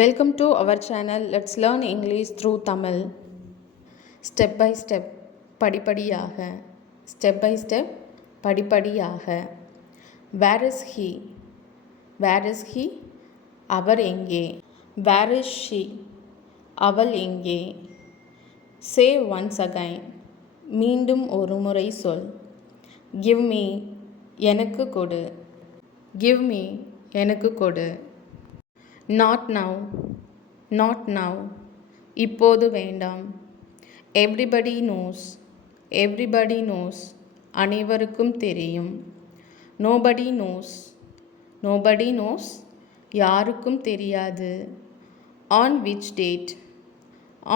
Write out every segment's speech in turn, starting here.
Welcome to our channel. Let's learn English through Tamil. Step by step, படிப்படியாக. Step by step, படிப்படியாக. Where is he? Where is he? அவர் எங்கே? Where is she? அவள் எங்கே? Say once again. மீண்டும் ஒரு முறை சொல். Give me, எனக்கு கொடு. Give me, எனக்கு கொடு. Not now, not now, இப்போது வேண்டாம். Everybody knows, everybody knows, அனைவருக்கும் தெரியும். Nobody knows, nobody knows, யாருக்கும் தெரியாது. On which date,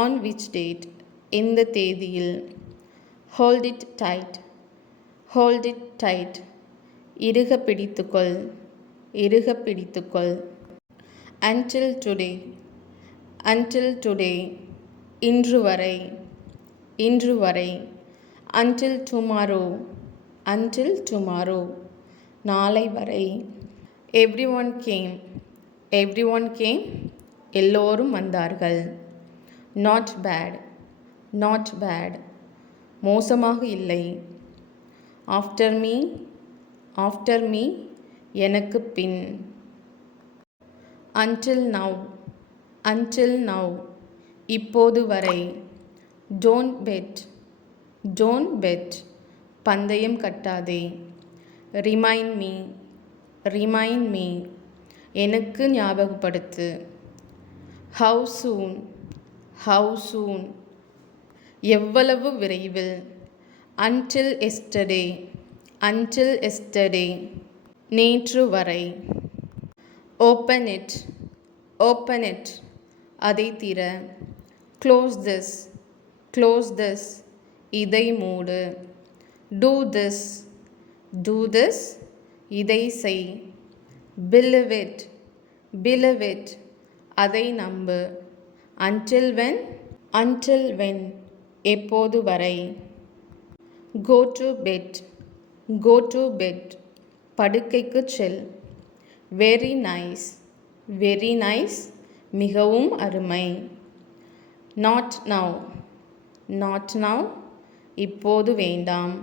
on which date, இந்த தேதியில். Hold it tight, hold it tight, இறுக பிடித்துக்கொள், இறுக பிடித்துக்கொள். Until today, until today, இன்று வரை, இன்று வரை. Until tomorrow, until tomorrow, நாளை வரை. Everyone came, everyone came, எல்லோரும் வந்தார்கள். Not bad, not bad, மோசமாக இல்லை. After me, after me, எனக்கு பின். Until now, until now, இப்போது வரை. Don't bet, don't bet, பந்தயம் கட்டாதே. Remind me, remind me, எனக்கு ஞாபகப்படுத்து. How soon, how soon, எவ்வளவு விரைவில். Until yesterday, until yesterday, நேற்று வரை. Open it, open it, அதை திற. Close this, close this, இதை மூடு. Do this, do this, இதை செய். Believe it, believe it, அதை நம்பு. Until when, until when, எப்போது வரை. Go to bed, go to bed, படுக்கைக்கு செல். Very nice, very nice, மிகவும் அருமை. Not now, not now, இப்போது வேண்டாம்.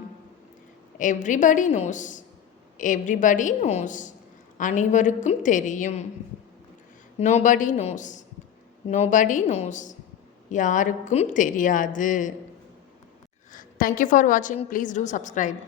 Everybody knows, everybody knows, அனைவருக்கும் தெரியும். Nobody knows, nobody knows, யாருக்கும் தெரியாது. Thank you for watching. Please do subscribe.